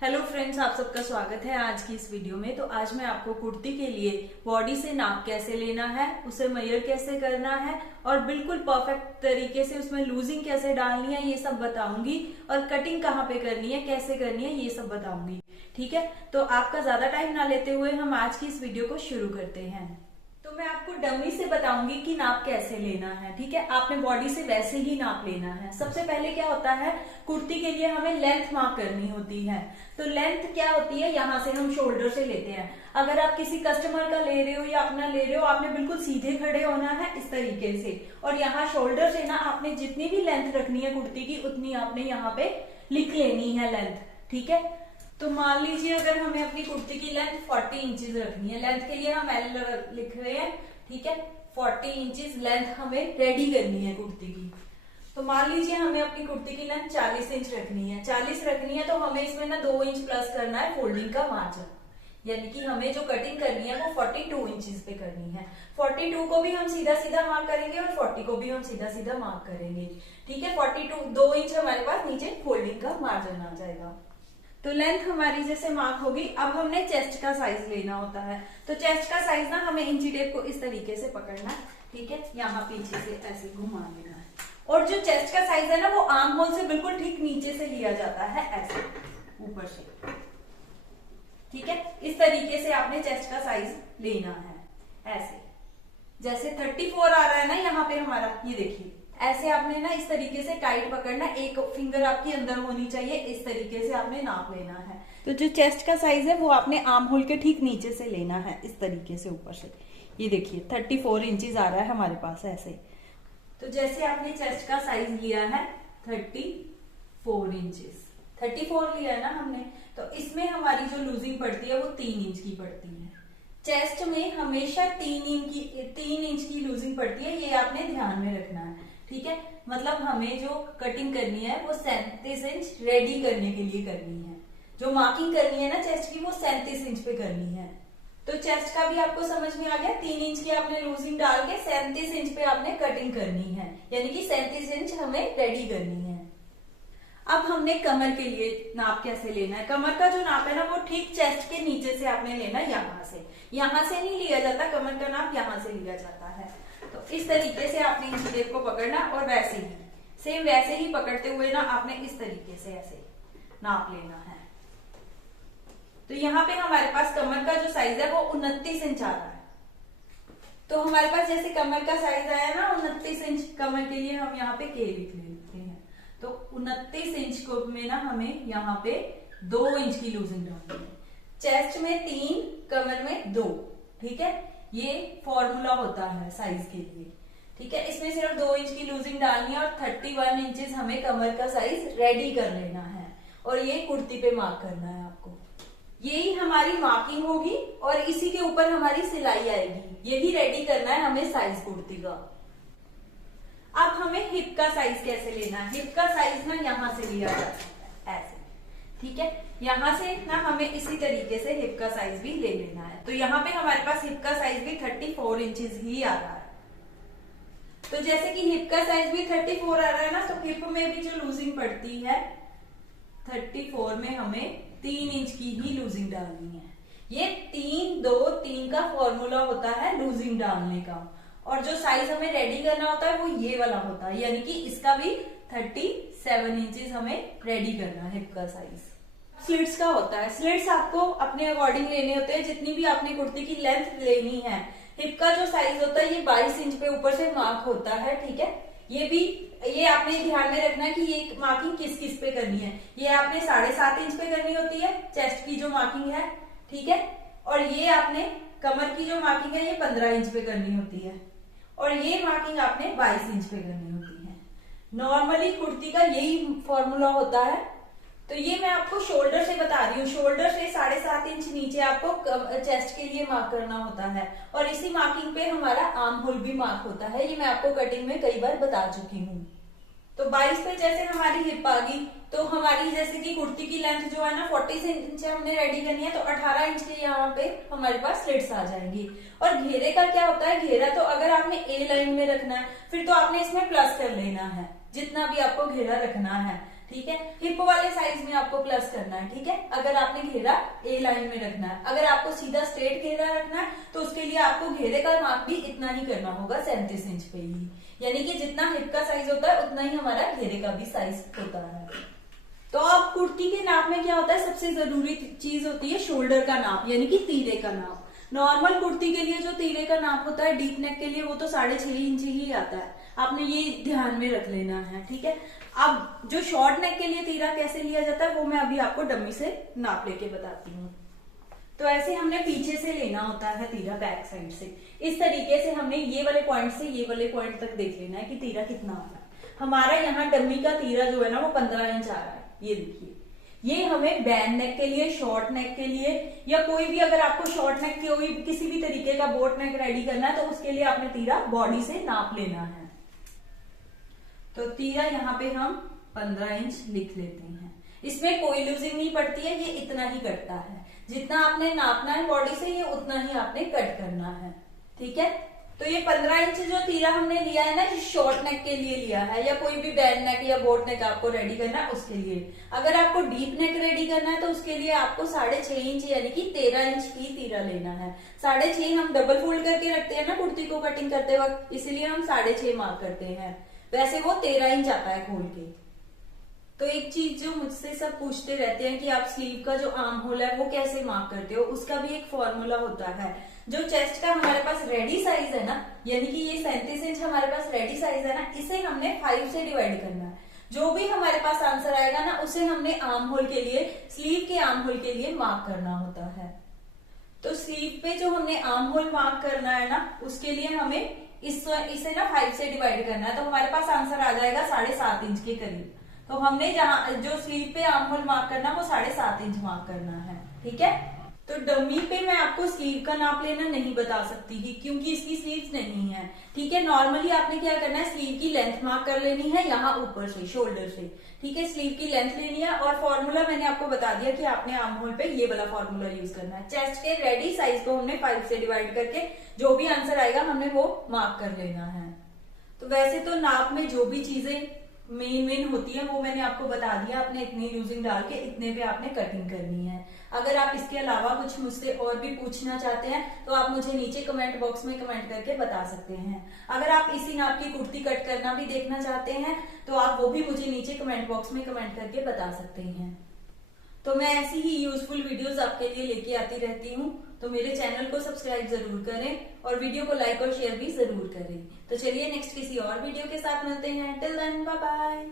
Hello friends, आप सबका स्वागत है आज की इस वीडियो में। तो आज मैं आपको कुर्ती के लिए बॉडी से नाप कैसे लेना है, उसे मेजर कैसे करना है और बिल्कुल परफेक्ट तरीके से उसमें लूजिंग कैसे डालनी है ये सब बताऊंगी। और कटिंग कहाँ पे करनी है, कैसे करनी है, ये सब बताऊंगी। ठीक है, तो आपका ज्यादा टाइम ना लेते हुए हम आज की इस वीडियो को शुरू करते हैं। तो मैं आपको डमी से बताऊंगी कि नाप कैसे लेना है। ठीक है, आपने बॉडी से वैसे ही नाप लेना है। सबसे पहले क्या होता है, कुर्ती के लिए हमें लेंथ मार्क करनी होती है। तो लेंथ क्या होती है, यहाँ से हम शोल्डर से लेते हैं। अगर आप किसी कस्टमर का ले रहे हो या अपना ले रहे हो, आपने बिल्कुल सीधे खड़े होना है इस तरीके से। और यहाँ शोल्डर से ना आपने जितनी भी लेंथ रखनी है कुर्ती की, उतनी आपने यहाँ पे लिख लेनी है लेंथ। ठीक है, तो मान लीजिए अगर हमें अपनी कुर्ती की लेंथ 40 इंचेस रखनी है, लेंथ के लिए हम एल लिख रहे हैं। ठीक है, 40 इंचेस लेंथ हमें रेडी करनी है कुर्ती की। तो मान लीजिए हमें अपनी कुर्ती की लेंथ 40 इंच रखनी है। 40 रखनी है तो हमें इसमें ना 2 इंच प्लस करना है फोल्डिंग का मार्जिन, यानी कि हमें जो कटिंग करनी है वो 42 इंचेस पे करनी है। 42 को भी हम सीधा सीधा मार्क करेंगे और 40 को भी हम सीधा सीधा मार्क करेंगे। ठीक है, 42 2 इंच हमारे पास नीचे फोल्डिंग का मार्जिन आ जाएगा। तो लेंथ हमारी जैसे मार्क होगी, अब हमने चेस्ट का साइज लेना होता है। तो चेस्ट का साइज ना हमें इंची टेप को इस तरीके से पकड़ना है। ठीक है, यहाँ पीछे से ऐसे घुमा लेना है। और जो चेस्ट का साइज है ना वो आर्म होल से बिल्कुल ठीक नीचे से लिया जाता है, ऐसे ऊपर से। ठीक है, इस तरीके से आपने चेस्ट का साइज लेना है। ऐसे जैसे 34 आ रहा है ना यहाँ पे हमारा, ये देखिए ऐसे आपने ना इस तरीके से टाइट पकड़ना, एक फिंगर आपकी अंदर होनी चाहिए, इस तरीके से आपने नाप लेना है। तो जो चेस्ट का साइज है वो आपने आर्म होल के ठीक नीचे से लेना है, इस तरीके से ऊपर से। ये देखिए 34 इंचेस आ रहा है हमारे पास ऐसे। तो जैसे आपने चेस्ट का साइज लिया है 34 इंचेस, 34 लिया है ना हमने, तो इसमें हमारी जो लूजिंग पड़ती है वो 3 इंच की पड़ती है। चेस्ट में हमेशा 3 इंच की लूजिंग पड़ती है, ये आपने ध्यान में रखना है। ठीक है, मतलब हमें जो कटिंग करनी है वो 37 इंच रेडी करने के लिए करनी है। जो मार्किंग करनी है ना चेस्ट की वो 37 इंच पे करनी है। तो चेस्ट का भी आपको समझ में आ गया, 3 इंच की आपने लूजिंग डाल के 37 इंच पे आपने कटिंग करनी है, यानी कि 37 इंच हमें रेडी करनी है। अब हमने कमर के लिए नाप कैसे लेना है। कमर का जो नाप है ना वो ठीक चेस्ट के नीचे से आपने लेना है, यहाँ से नहीं लिया जाता, कमर का नाप यहाँ से लिया जाता है। तो इस तरीके से आपने इंची टेप को पकड़ना और वैसे ही सेम वैसे ही पकड़ते हुए ना आपने इस तरीके से ऐसे नाप लेना है। तो यहाँ पे हमारे पास कमर का जो साइज है वो 29 इंच आ रहा है। तो हमारे पास जैसे कमर का साइज आया ना 29 इंच, कमर के लिए हम यहाँ पे के लिख लेते हैं। तो 29 इंच को में ना हमें यहाँ पे 2 इंच की लूजिंग डालनी है। चेस्ट में 3, कमर में 2। ठीक है, ये फॉर्मूला होता है साइज के लिए। ठीक है, इसमें सिर्फ 2 इंच की लूजिंग डालनी है और 31 इंचेस हमें कमर का साइज रेडी कर लेना है। और ये कुर्ती पे मार्क करना है आपको। यही हमारी मार्किंग होगी और इसी के ऊपर हमारी सिलाई आएगी। यही रेडी करना है हमें साइज कुर्ती का। अब हमें हिप का साइज कैसे लेना है। हिप का साइज ना यहाँ से लिया जाता है ऐसे। ठीक है, यहाँ से ना हमें इसी तरीके से हिप का साइज भी ले लेना है। तो यहाँ पे हमारे पास हिप का साइज भी 34 इंचेस ही आ रहा है। तो जैसे कि हिप का साइज भी 34 आ रहा है ना, तो हिप में भी जो लूजिंग पड़ती है 34 में हमें 3 इंच की ही लूजिंग डालनी है। ये 3 2 3 का फॉर्मूला होता है लूजिंग डालने का। और जो साइज हमें रेडी करना होता है वो ये वाला होता है, यानी कि इसका भी 37 इंचेस हमें रेडी करना है हिप का साइज। स्लिट्स का होता है, स्लिट्स आपको अपने अकॉर्डिंग लेने होते हैं, जितनी भी आपने कुर्ती की लेंथ लेनी है। हिप का जो साइज होता है ये 22 इंच पे ऊपर से मार्क होता है। ठीक है, ये आपने ध्यान में रखना है कि ये मार्किंग किस किस पे करनी है। ये आपने 7.5 इंच पे करनी होती है चेस्ट की जो मार्किंग है। ठीक है, और ये आपने कमर की जो मार्किंग है ये 15 इंच पे करनी होती है। और ये मार्किंग आपने 22 इंच पे करनी होती है। नॉर्मली कुर्ती का यही फॉर्मूला होता है। तो ये मैं आपको शोल्डर से बता रही हूँ। शोल्डर से 7.5 इंच नीचे आपको चेस्ट के लिए मार्क करना होता है और इसी मार्किंग पे हमारा आर्म होल भी मार्क होता है। ये मैं आपको कटिंग में कई बार बता चुकी हूँ। तो 22 पे जैसे हमारी हिप आ गई, तो हमारी जैसे कि कुर्ती की लेंथ जो है ना 40 इंच हमने रेडी करनी है, तो 18 इंच के यहाँ पे हमारे पास स्लिट्स आ जाएंगी। और घेरे का क्या होता है, घेरा तो अगर आपने ए लाइन में रखना है फिर तो आपने इसमें प्लस कर लेना है, जितना भी आपको घेरा रखना है। ठीक है। हिप वाले साइज में आपको प्लस करना है, ठीक है। अगर आपने घेरा ए लाइन में रखना है, अगर आपको सीधा स्ट्रेट घेरा रखना है तो उसके लिए आपको घेरे का माप भी इतना ही करना होगा, 37 इंच पे ही। यानी कि जितना हिप का साइज होता है उतना ही हमारा घेरे का भी साइज होता है। तो अब कुर्ती के नाप में क्या होता है, सबसे जरूरी चीज होती है शोल्डर का नाप, यानी कि तीरे का नाप। नॉर्मल कुर्ती के लिए जो तीरे का नाप होता है डीप नेक के लिए वो तो 6.5 इंच ही आता है, आपने ये ध्यान में रख लेना है, ठीक है। अब जो शॉर्ट नेक के लिए तीरा कैसे लिया जाता है वो मैं अभी आपको डमी से नाप लेके बताती हूँ। तो ऐसे हमने पीछे से लेना होता है तीरा, बैक साइड से। इस तरीके से हमने ये वाले पॉइंट से ये वाले पॉइंट तक देख लेना है कि तीरा कितना आ रहा है। हमारा यहाँ डमी का तीरा जो है ना वो 15 इंच आ रहा है, ये देखिए। ये हमें बैन नेक के लिए, शॉर्ट नेक के लिए, या कोई भी अगर आपको शॉर्ट नेक कोई किसी भी तरीके का बोट नेक रेडी करना है तो उसके लिए आपने तीरा बॉडी से नाप लेना है। तो तीरा यहाँ पे हम 15 इंच लिख लेते हैं। इसमें कोई लूजिंग नहीं पड़ती है, ये इतना ही कटता है। जितना आपने नापना है बॉडी से ये उतना ही आपने कट करना है, ठीक है। तो ये 15 इंच जो तीरा हमने लिया है ना, ये शॉर्ट नेक के लिए लिया है, या कोई भी बैड नेक या बोट नेक आपको रेडी करना है उसके लिए। अगर आपको डीप नेक रेडी करना है तो उसके लिए आपको 6.5 इंच यानी कि 13 इंच ही तीरा लेना है। 6.5 हम डबल फोल्ड करके रखते हैं ना कुर्ती को कटिंग करते वक्त, इसलिए हम 6.5 मार्क करते हैं। वैसे वो 13 इंच आता है खोल के। तो एक चीज जो मुझसे सब पूछते रहते हैं कि आप स्लीव का जो आर्म होल है वो कैसे मार्क करते हो, उसका भी एक फॉर्मूला होता है। जो चेस्ट का हमारे पास रेडी साइज है ना, यानी कि ये 37 इंच हमारे पास रेडी साइज है ना, इसे हमने 5 से डिवाइड करना है। जो भी हमारे पास आंसर आएगा ना उसे हमने आर्म होल के लिए, स्लीव के आर्म होल के लिए मार्क करना होता है। तो स्लीव पे जो हमने आर्म होल मार्क करना है ना उसके लिए हमें इसे ना 5 से डिवाइड करना है। तो हमारे पास आंसर आ जाएगा 7.5 इंच के करीब। तो हमने जहां जो स्लीव पे आर्म होल मार्क करना वो 7.5 इंच मार्क करना है, ठीक है। तो डमी पे मैं आपको स्लीव का नाप लेना नहीं बता सकती ही, क्योंकि इसकी स्लीव्स नहीं है, ठीक है। नॉर्मली आपने क्या करना है, स्लीव की लेंथ मार्क कर लेनी है यहाँ ऊपर से, शोल्डर से, ठीक है। स्लीव की लेंथ लेनी है और फॉर्मूला मैंने आपको बता दिया कि आपने आर्म होल पे ये वाला फॉर्मूला यूज करना है। चेस्ट के रेडी साइज को हमने 5 से डिवाइड करके जो भी आंसर आएगा हमने वो मार्क कर लेना है। तो वैसे तो नाप में जो भी चीजें मेन होती है वो मैंने आपको बता दिया। आपने इतनी लूजिंग डाल के इतने पे आपने कटिंग करनी है। अगर आप इसके अलावा कुछ मुझसे और भी पूछना चाहते हैं तो आप मुझे नीचे कमेंट बॉक्स में कमेंट करके बता सकते हैं। अगर आप इसी नाप की कुर्ती कट करना भी देखना चाहते हैं तो आप वो भी मुझे नीचे कमेंट बॉक्स में कमेंट करके बता सकते हैं। तो मैं ऐसी ही यूजफुल वीडियोस आपके लिए लेके आती रहती हूँ। तो मेरे चैनल को सब्सक्राइब जरूर करें और वीडियो को लाइक और शेयर भी जरूर करें। तो चलिए नेक्स्ट किसी और वीडियो के साथ मिलते हैं। Till then bye bye.